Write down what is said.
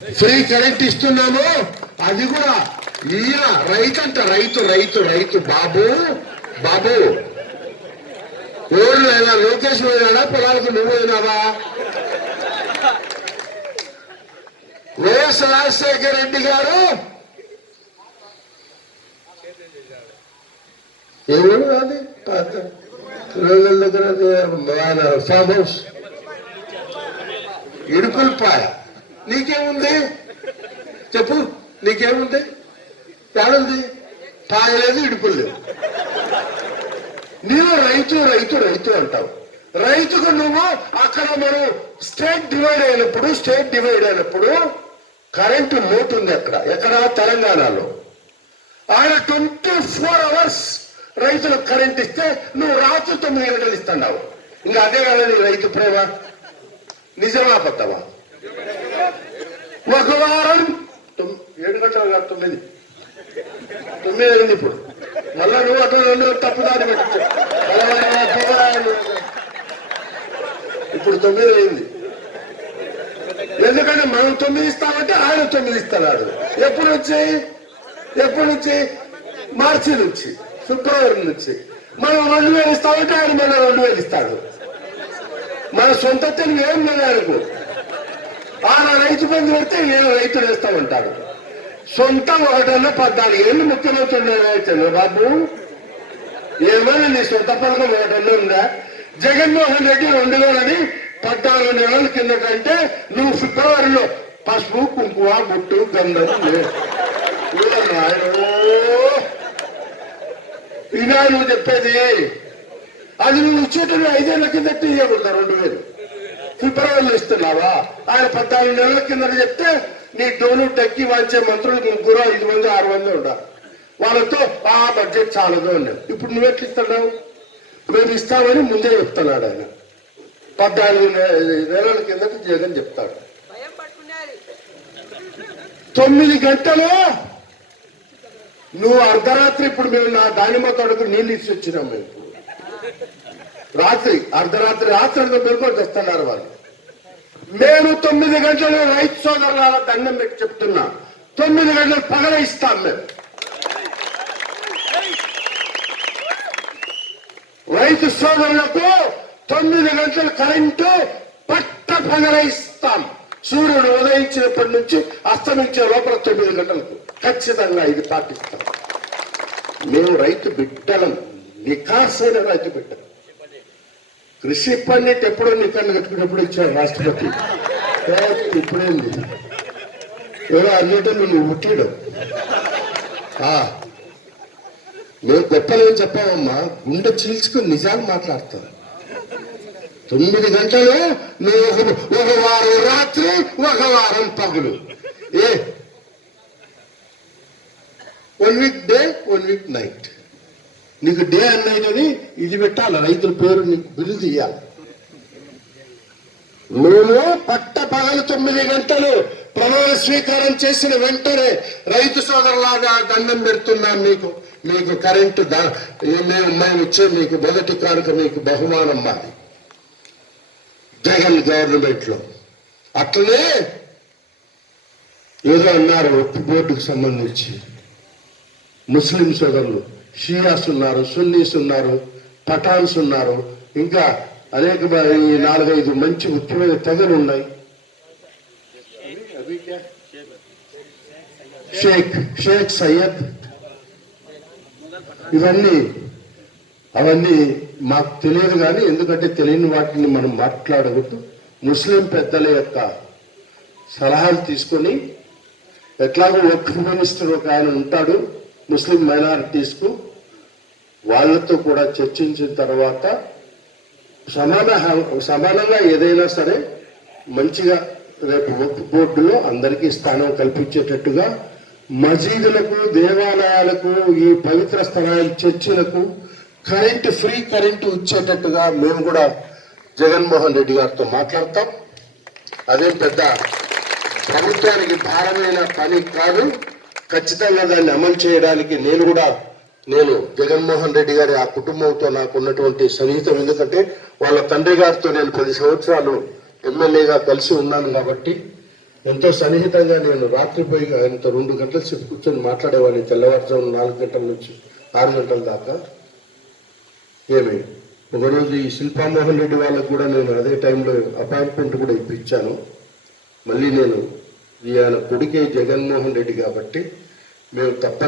Free current ఇస్తున్నాము. అది కూడా ఈయన రైతు అంట, రైతు రైతు రైతు బాబు బాబు ఊర్లో అయినా లోకేష్ పోయినాడా, పొలాలకు నువ్వు పోయినావా? వైఎస్ రాజశేఖర రెడ్డి గారు ఎవరు అది రోజుల దగ్గర ఫామ్ హౌస్ ఇడుకులపాయ. నీకేముంది చెప్పు, నీకేముంది? తేడుంది, పాయలేదు, ఇడుపులు లేవు. నీవు రైతు రైతు రైతు అంటావు. రైతుకు నువ్వు అక్కడ మనం స్టేట్ డివైడ్ అయినప్పుడు కరెంటు లోటు ఉంది. ఎక్కడ తెలంగాణలో ఆయన 24 hours రైతులకు కరెంట్ ఇస్తే నువ్వు రాత్రి 9 గంటలు ఇస్తున్నావు. ఇంకా అదే కదా నీ రైతు ప్రేమ. నిజమా పత్తవా? ఒక వారం 7 గంటలు కాదు, 9 అయింది. ఇప్పుడు మళ్ళా నువ్వు అటు 2 తప్పుదారి పెట్టు. ఇప్పుడు 9 అయింది. ఎందుకంటే మనం 9 ఇస్తామంటే ఆయన 9 ఇస్తున్నాడు. ఎప్పుడు నుంచి మార్చి నుంచి, ఫిబ్రవరి నుంచి. మనం 2000 ఇస్తామంటే ఆయన మన 2000 ఇస్తాడు. మన సొంత తెలుగు ఏం లేదు ఆయనకు. ఆయన రైతు బంధు పెడితే నేను రైతులు వేస్తామంటాడు. సొంతం 14 ఏళ్ళు ముఖ్యమంత్రి చంద్రబాబు. ఏమైనా నీ సొంత పథకం 1 ఉందా? జగన్మోహన్ రెడ్డి 2000 14 నెలల కింద కంటే నువ్వు ఫిబ్రవరిలో పసుపు కుంకుమ బుట్టు గంధం ఇదా నువ్వు చెప్పేది? అది నువ్వు ఇచ్చేటప్పుడు 5 ఏళ్ల కింద ఇవ్వకూడదు. 2000 ఫిబ్రవరిలో ఇస్తున్నావా? ఆయన 14 నెలల కింద చెప్తే నీ డోలు టెక్కి వాంచే మంత్రులు 3, 5 మంది 6 మంది ఉండాలి. వాళ్ళతో ఆ బడ్జెట్ చాలదు అన్నాడు. ఇప్పుడు నువ్వెట్లు ఇస్తున్నావు? మేము ఇస్తామని ముందే చెప్తున్నాడు ఆయన. 14 నెలల కిందట జగన్ చెప్తాడు. 9 గంటలు నువ్వు అర్ధరాత్రి. ఇప్పుడు మేము నా దానిమ్మ తోటకు నీళ్ళు ఇచ్చి వచ్చినాం. మేము అర్ధరాత్రి అంతా పేర్కొని తెస్తున్నారు వాళ్ళు. మేము 9 గంటలు రైతు సోదరుల దండం పెట్టి చెప్తున్నా, 9 గంటలు పగల ఇస్తాం. మేము రైతు సోదరులకు 9 గంటలు కరెంటు పట్ట పగల ఇస్తాం. సూర్యుడు ఉదయించినప్పటి నుంచి అస్తమించే లోపల 9 గంటలకు ఖచ్చితంగా ఇది పాటిస్తాం. మేము రైతు బిడ్డలం, నికాసైన రైతు బిడ్డలం. కృషి పండిట్ ఎప్పుడో నికన్ను కట్టుకున్నప్పుడు ఇచ్చారు రాష్ట్రపతి. ఇప్పుడేంది ఏదో అన్నిటి నువ్వు ఉట్టిడం. మేము గొప్పలేం చెప్పామమ్మా, గుండె చీల్చుకుని నిజాలు మాట్లాడతాను. 9 గంటలు నువ్వు 1 వారం రాత్రి, 1 వారం పగులు. 1 వీక్ డే, 1 వీక్ నైట్. నీకు డే అండ్ నైట్ అని ఇది పెట్టాలి, రైతుల పేరు నీకు బిల్లు తీయాలి. మేము పట్ట పగలు 9 గంటలు ప్రమాణ స్వీకారం చేసిన వెంటనే రైతు సోదరులాగా దండం పెడుతున్నాం. మీకు కరెంటు మేము ఇచ్చే మీకు మొదటి కానుక, మీకు బహుమానం మాది జగన్ గవర్నమెంట్ లో. అట్లనే ఏదో అన్నారు ఒక్క బోర్డుకు సంబంధించి. ముస్లిం సోదరులు షియాస్ ఉన్నారు, సున్నీస్ ఉన్నారు, పఠాన్స్ ఉన్నారు, ఇంకా అనేక 4-5 మంచి ముఖ్యమైన తెగలు ఉన్నాయి. షేక్ సయ్యద్, అవన్నీ మాకు తెలియదు. కానీ ఎందుకంటే తెలియని వాటిని మనం మాట్లాడకూడదు. ముస్లిం పెద్దల యొక్క సలహాలు తీసుకొని, ఎట్లాగో వక్ఫ్ మినిస్టర్ ఒక ఆయన ఉంటాడు ముస్లిం మైనారిటీస్కు, వాళ్ళతో కూడా చర్చించిన తర్వాత సమానంగా ఏదైనా సరే మంచిగా రేపు వక్ఫ్ బోర్డులో అందరికీ స్థానం కల్పించేటట్టుగా మసీదులకు, దేవాలయాలకు, ఈ పవిత్ర స్థలాల చర్చిలకు ఫ్రీ కరెంటు ఇచ్చేటట్టుగా మేము కూడా జగన్మోహన్ రెడ్డి గారితో మాట్లాడతాం. అదేం పెద్ద ప్రభుత్వానికి భారమైన పని కాదు. ఖచ్చితంగా దాన్ని అమలు చేయడానికి నేను జగన్మోహన్ రెడ్డి గారి ఆ కుటుంబంతో నాకు ఉన్నటువంటి సన్నిహితం. ఎందుకంటే వాళ్ళ తండ్రి గారితో నేను 10 సంవత్సరాలు ఎమ్మెల్యేగా కలిసి ఉన్నాను కాబట్టి ఎంతో సన్నిహితంగా నేను రాత్రిపోయి ఆయనతో 2 గంటల సేపు కూర్చొని మాట్లాడేవాడిని, తెల్లవారుజాము 4 గంటల నుంచి 6 గంటల దాకా. ఏమి ఒకరోజు ఈ శిల్పామోహన్ రెడ్డి వాళ్ళకు కూడా నేను అదే టైంలో అపాయింట్మెంట్ కూడా ఇప్పించాను. మళ్ళీ నేను ఆయన కొడుకే జగన్మోహన్ రెడ్డి కాబట్టి మేము తప్పని